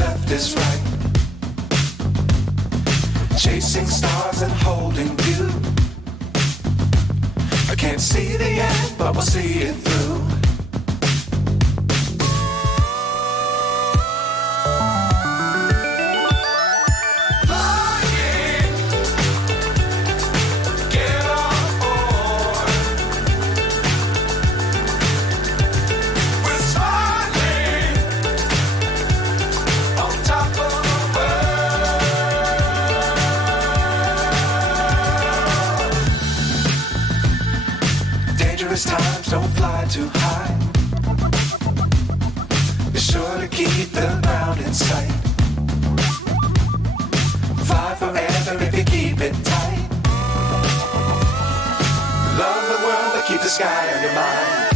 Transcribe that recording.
left is right. Chasing stars and holding you. I can't see the end, but we'll see it through. Times don't fly too high. Be sure to keep the ground in sight. Fly forever if you keep it tight. Love the world, but keep the sky on your mind.